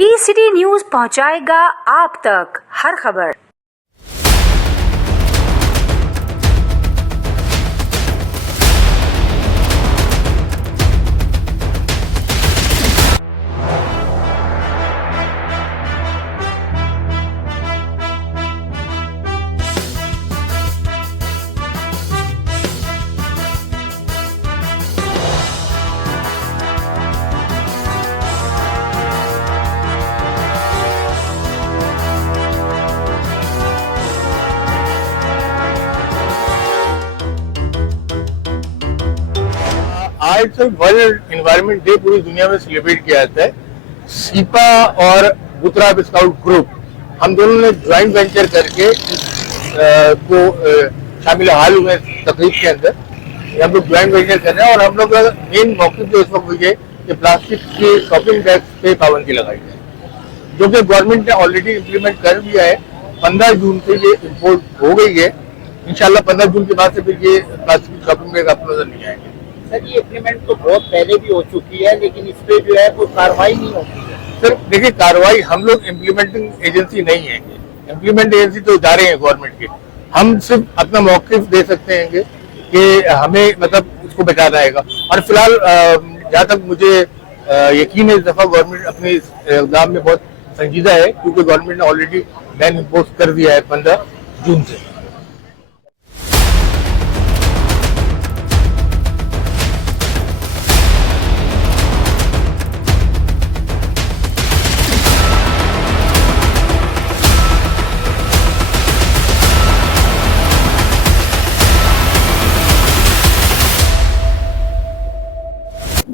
T-city news पहुंचाएगा आप तक हर खबर। आज वर्ल्ड एनवायरनमेंट डे पूरी दुनिया में सेलिब्रेट किया जाता है। सीपा और बुतराब स्काउट ग्रुप हम दोनों ने ज्वाइंट वेंचर करके को शामिल हाल हुए तकरीब के अंदर हम लोग ज्वाइंट वेंचर कर रहे हैं और हम लोग मेन मौके जो इस वक्त हुई है कि प्लास्टिक के शॉपिंग बैग्स पे पाबंदी लगाई है, जो कि गवर्नमेंट ने ऑलरेडी इम्प्लीमेंट कर दिया है। 15 जून से ये इम्पोर्ट हो गई है। इंशाल्लाह 15 जून के बाद से फिर ये प्लास्टिक शॉपिंग बैग आप नजर नहीं आएंगे। सर, ये इम्प्लीमेंट तो बहुत पहले भी हो चुकी है, लेकिन इस पे जो है कोई कार्रवाई नहीं होती है। सर देखिए, कार्रवाई हम लोग इम्प्लीमेंटिंग एजेंसी नहीं है। इम्प्लीमेंट एजेंसी तो इदारे हैं गवर्नमेंट के। हम सिर्फ अपना मौक़िफ़ दे सकते हैं कि हमें मतलब इसको बचाना आएगा। और फिलहाल जहाँ तक मुझे यकीन है, इस दफा गवर्नमेंट अपने इक़दाम में बहुत संजीदा है, क्योंकि गवर्नमेंट ने ऑलरेडी बैन इम्पोज कर दिया है 15 जून से।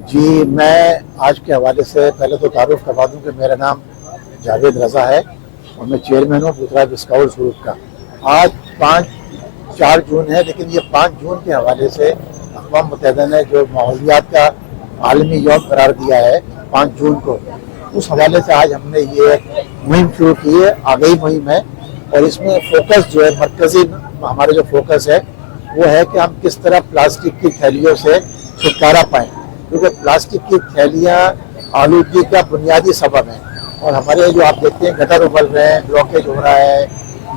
जी, मैं आज के हवाले से पहले तो तारुफ करवा दूं कि मेरा नाम जावेद रज़ा है और मैं चेयरमैन हूँ बुतराब स्काउट्स ग्रुप का। आज 4 जून है, लेकिन ये 5 जून के हवाले से अक़वाम मुत्तहिदा ने जो माहौलियात का आलमी यौम करार दिया है 5 जून को, उस हवाले से आज हमने ये मुहिम शुरू की है। आगाही मुहिम है और इसमें फोकस जो है, मरकज़ी हमारा जो फोकस है वो है कि हम किस तरह प्लास्टिक की थैलियों से छुटकारा पाएँ, क्योंकि प्लास्टिक की थैलियाँ आलूगी का बुनियादी सबब है। और हमारे जो आप देखते हैं गटर उबल रहे हैं, ब्लॉकेज हो रहा है,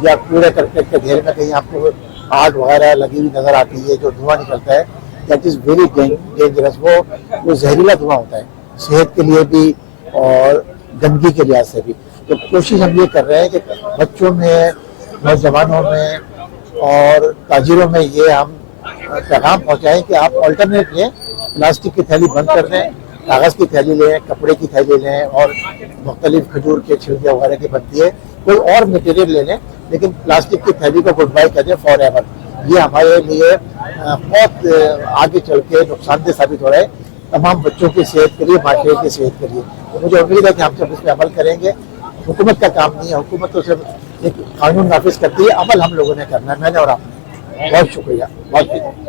या कूड़े करकट के ढेर में कहीं आपको आग वगैरह लगी हुई नज़र आती है, जो धुआं निकलता है, दैट इज़ वेरी डेंजरस। वो जहरीला धुआं होता है, सेहत के लिए भी और गंदगी के लिहाज से भी। तो कोशिश हम ये कर रहे हैं कि बच्चों में, नौजवानों में और ताजिरों में ये हम पैगाम पहुँचाएँ कि आप ऑल्टरनेट लें, प्लास्टिक की थैली बंद कर दें, कागज़ की थैली लें, कपड़े की थैली लें और मुख्तलिफ खजूर के छिलके वगैरह की बनती है, कोई और मटेरियल ले लें, लेकिन प्लास्टिक की थैली को गुड बाय कर दें फॉर एवर। ये हमारे लिए बहुत आगे चल के नुकसानदेह साबित हो रहा है, तमाम बच्चों की सेहत के लिए, माशरे की सेहत के लिए। तो मुझे उम्मीद है कि हम सब इस पर अमल करेंगे। हुकूमत का काम नहीं है, हुकूमत तो सिर्फ एक कानून नाफिज करती है, अमल हम लोगों ने करना है, मैंने और आपने। बहुत शुक्रिया, बहुत शुक्रिया।